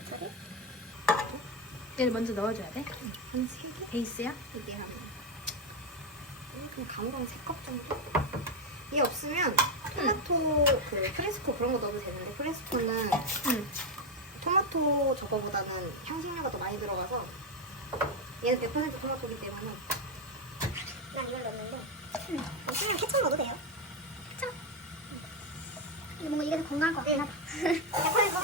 토마토를 얘를 먼저 넣어줘야 돼? 한 3개? 베이스야? 이게 한 그냥 가무랑 3컵 정도? 얘 없으면 토마토 그 프레스코 그런 거 넣어도 되는데 프레스코는 응. 토마토 저거보다는 향신료가 더 많이 들어가서 얘는 100% 토마토기 때문에 난 이걸 넣었는데 없으면 케첩 넣어도 돼요 케첩 근데 뭔가 이게 더 건강할 것 같긴 하다 100% 토마토기 때문에 응.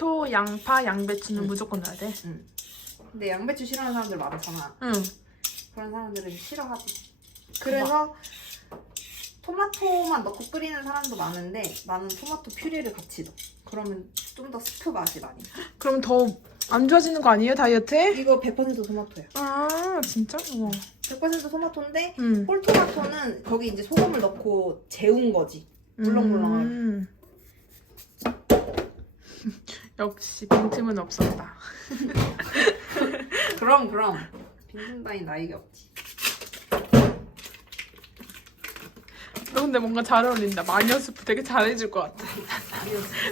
토마토, 양파, 양배추는 무조건 넣어야 돼. 응. 근데 양배추 싫어하는 사람들 많잖아. 응. 그런 사람들은 싫어하지. 그래서 토마토만 넣고 끓이는 사람도 많은데 나는 토마토 퓨리를 같이 넣어. 그러면 좀 더 스프 맛이 많이. 나. 그럼 더 안 좋아지는 거 아니에요, 다이어트에? 이거 100% 토마토야. 아, 진짜? 우와. 100% 토마토인데 응. 홀토마토는 거기 이제 소금을 넣고 재운 거지. 물렁물렁하게. 음. 역시 빈틈은 없었다. 그럼 그럼 빈승다인 나이가 없지. 너 근데 뭔가 잘 어울린다. 마녀 스프 되게 잘해줄 것 같아.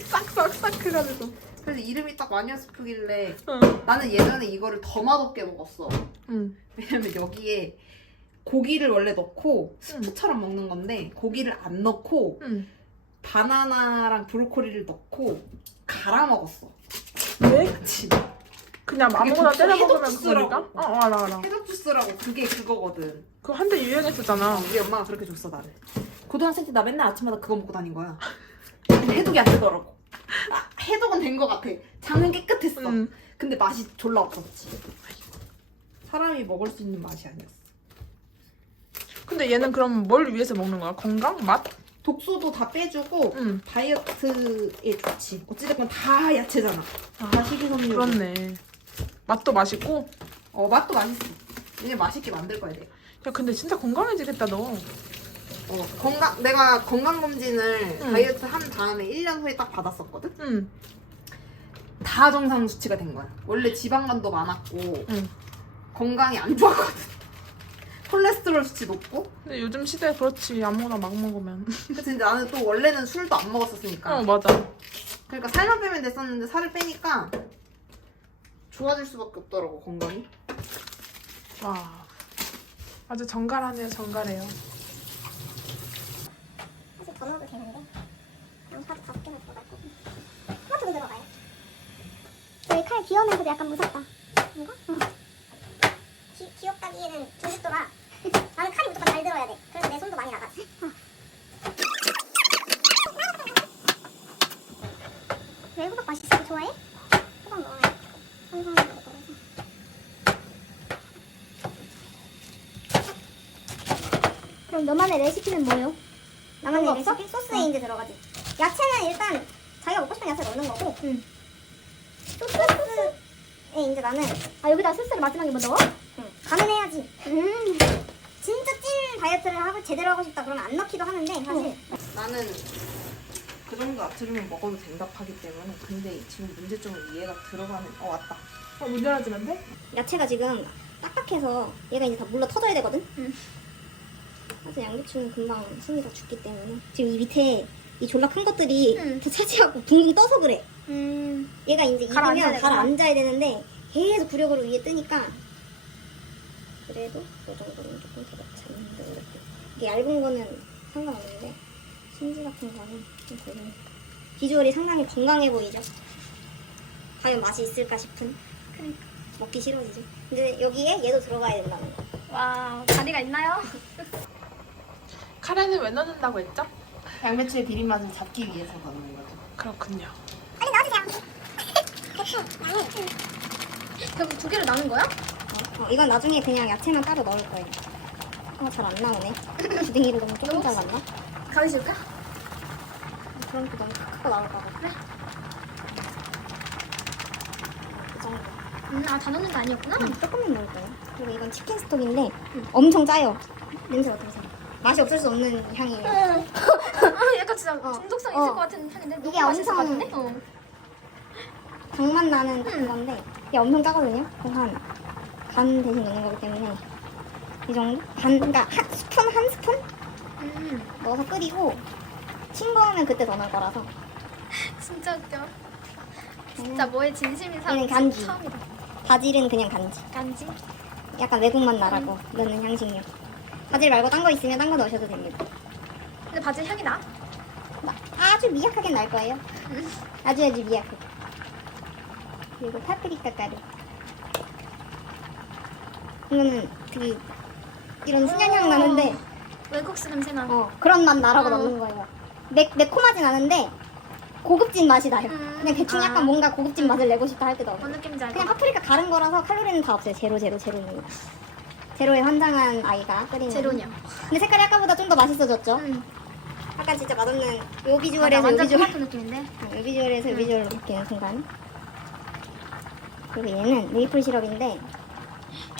싹싹싹 해가지고. 그래서 이름이 딱 마니아 스프길래 응. 나는 예전에 이거를 더 맛없게 먹었어. 응. 왜냐면 여기에 고기를 원래 넣고 스프처럼 먹는 건데 고기를 안 넣고 응. 바나나랑 브로콜리를 넣고 갈아 먹었어. 왜? 그치? 그냥 아무거나 독소 때려 먹으면 해독주스라고. 그거니까? 어, 어, 알아, 알아. 해독 주스라고 그게 그거거든. 그거 한때 유행했었잖아. 어, 우리 엄마가 그렇게 줬어 나를. 고등학생 때 나 맨날 아침마다 그거 먹고 다닌 거야. 근데 해독이 안 되더라고. 아, 해독은 된 거 같아. 장은 깨끗했어. 응. 근데 맛이 졸라 없었지. 사람이 먹을 수 있는 맛이 아니었어. 근데 얘는 그럼 뭘 위해서 먹는 거야? 건강? 맛? 독소도 다 빼주고 응. 다이어트에 좋지. 어찌됐건 다 야채잖아. 다 식이섬유. 그렇네. 맛도 맛있고. 어 맛도 맛있어. 얘네 맛있게 만들 거야 돼. 야, 근데 진짜 건강해지겠다, 너. 어 건강 내가 건강 검진을 응. 다이어트 한 다음에 1년 후에 딱 받았었거든. 응. 다 정상 수치가 된 거야. 원래 지방간도 많았고 응. 건강이 안 좋았거든. 콜레스테롤 수치 높고. 근데 요즘 시대에 그렇지. 아무거나 막 먹으면. 그래서 근데 나는 또 원래는 술도 안 먹었었으니까. 어, 맞아. 그러니까 살만 빼면 됐었는데 살을 빼니까 좋아질 수밖에 없더라고 건강이. 와. 아주 정갈하네요, 정갈해요. 사실 더 넣어도 되는데 양파도 다섯 개나 들어갈 거고 토마토도 들어가요 저희 칼 귀여우면서도 약간 무섭다 이거? 응. 귀, 귀엽다기에는 중식도라 나는 칼이 무조건 잘 들어야 돼 그래서 내 손도 많이 나가지 왜 호박 맛있어? 좋아해? 호박 넣어요 항상 먹을 거라서 그럼 너만의 레시피는 뭐예요? 나만의 레시피? 소스에 이제 들어가지. 야채는 일단 자기가 먹고 싶은 야채 넣는 거고. 응. 소스에 이제 나는 아 여기다 소스를 마지막에 뭐 넣어? 응. 간은 해야지. 음. 진짜 찐 다이어트를 하고 제대로 하고 싶다 그러면 안 넣기도 하는데 사실. 나는 그 정도 나트륨은 먹어도 된답하기 때문에 근데 지금 문제점은 이해가 들어가는 어 왔다 어, 운전하지면 돼? 야채가 지금 딱딱해서 얘가 이제 다 물러 터져야 되거든. 그래서 양배추는 금방 숨이 다 죽기 때문에 지금 이 밑에 이 졸라 큰 것들이 다 차지하고 붕붕 떠서 그래. 얘가 이제 가라앉아야 익으면 되구나. 가라앉아야 되는데 계속 구력으로 위에 뜨니까 그래도 이 정도는 조금 더 넣자. 이렇게. 이게 얇은 거는 상관없는데 심지 같은 거는 좀 걸리네. 비주얼이 상당히 건강해 보이죠? 과연 맛이 있을까 싶은 그러니까. 먹기 싫어지죠. 근데 여기에 얘도 들어가야 된다는 거. 와, 다리가 있나요? 카레는 왜 넣는다고 했죠? 양배추의 비린 맛을 잡기 위해서 넣는 거죠 그렇군요. 빨리 넣어주세요. 대충 두 개를 나눈 거야? 어, 이건 나중에 그냥 야채만 따로 넣을 거예요. 어, 잘 안 나오네. 주둥이를 너무 조금 잘랐나? 가르쳐줄까? 그럼 그 너무 크고 나올까 봐. 그래? 정도. 음, 아, 다 넣는 거 아니었구나? 음, 조금만 넣을 거예요. 그리고 이건 치킨 스톡인데 엄청 짜요. 냄새 어떠세요? 맛이 없을 수 없는 향이에요. 아, 약간 진짜 어. 중독성 어. 있을 것 같은 향인데? 너무 이게 맛있을 것 엄청- 같은데? 어. 당맛 나는 그건데 이게 엄청 짜거든요. 그래서 한, 반 대신 넣는 거기 때문에 이 정도? 반, 그러니까 한 스푼 한 스푼 음. 넣어서 끓이고 싱거우면 그때 더 넣을 거라서 진짜 웃겨. 진짜 뭐에 진심인 사람 얘는 간지. 처음이다. 바질은 그냥 간지. 간지? 약간 외국맛 나라고 넣는 향신료. 바질 말고 딴 거 있으면 딴 거 넣으셔도 됩니다. 근데 바질 향이 나? 막 아주 미약하게 날 거예요. 아주 아주 미약하게. 그리고 파프리카 가루. 이거는 되게 이런 순연향 나는데 외국수 냄새 나. 어, 그런 맛 나라고 어. 넣는 거예요. 매, 매콤하진 않은데 고급진 맛이 나요. 음. 그냥 대충 약간 아. 뭔가 고급진 맛을 내고 싶다 할 때 넣어. 뭔 느낌인지 알것 그냥. 파프리카 가른 거라서 칼로리는 다 없어요. 제로 제로 제로는. 제로에 환장한 아이가 끓이는. 제로냐. 근데 색깔이 아까보다 좀 더 맛있어졌죠? 응. 아까 진짜 맛없는 요 비주얼에서 요 완전 비주얼. 토마토 느낌인데? 어, 요 비주얼에서 요 음. 비주얼로 바뀌는 순간. 그리고 얘는 메이플 시럽인데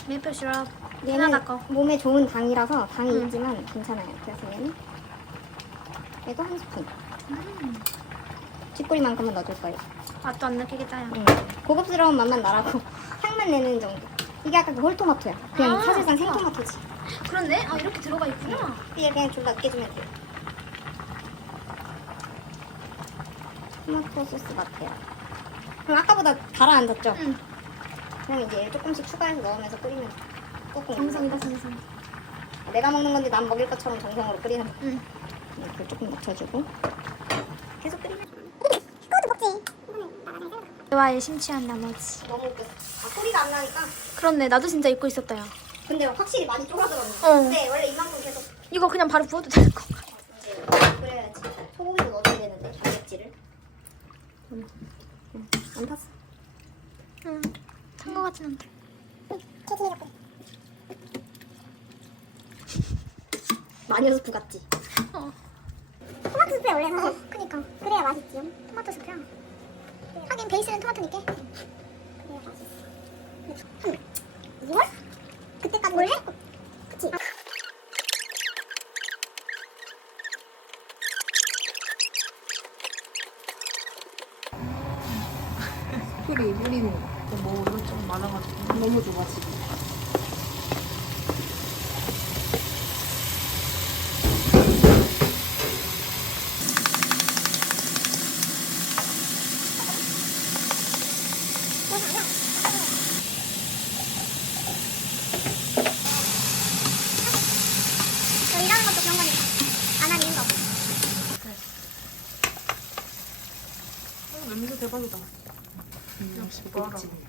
메이플 시럽. 얘는 캐나다 거. 몸에 좋은 당이라서 당이 음. 있지만 괜찮아요. 그래서 얘는 얘도 한 스푼. 음. 쥐꼬리만큼만 넣어줄 거예요. 맛도 안 느끼겠다, 야. 음. 고급스러운 맛만 나라고 향만 내는 정도. 이게 아까 그 홀토마토야. 그냥 아, 사실상. 생토마토지. 그렇네? 아, 이렇게 들어가 있구나. 이게 그냥 졸라 으깨주면 돼요. 토마토 소스 같아요. 그럼 아까보다 가라앉았죠? 응. 그럼 이제 얘를 조금씩 추가해서 넣으면서 끓이면 꾹꾹 정성이다. 정성. 내가 먹는 건데 난 먹일 것처럼 정성으로 끓이는 거. 응. 이렇게 조금 묻혀주고 계속 끓이면 대화에 심취한 나머지. 너무 웃겼어. 아 소리가 안 나니까. 그렇네, 나도 진짜 잊고 있었다, 야. 근데 확실히 많이 쫄아들었네. 어. 근데 원래 이만큼 계속 이거 그냥 바로 부어도 되는 건가? 이제 그래야지. 소고기도 넣어줘야 되는데 단백질을. 음. 음. 안 탔어. 응. 탄거 같진 않다. 마녀 스프 같지? 어. 토마토 스프에 원래 사실. 그니까. 그래야 맛있지요. 토마토 스프야. 하긴 베이스는 토마토니까. 2월? 그때까지 뭘 해? 그치. 술이 우리는 뭐 이것저것 많아가지고 너무 좋아 지금. 저 일하는 것도 그런 거니까. 안 하는 이유가 없어. 어, 냄새 대박이다. 역시 뭐하라. 그렇지.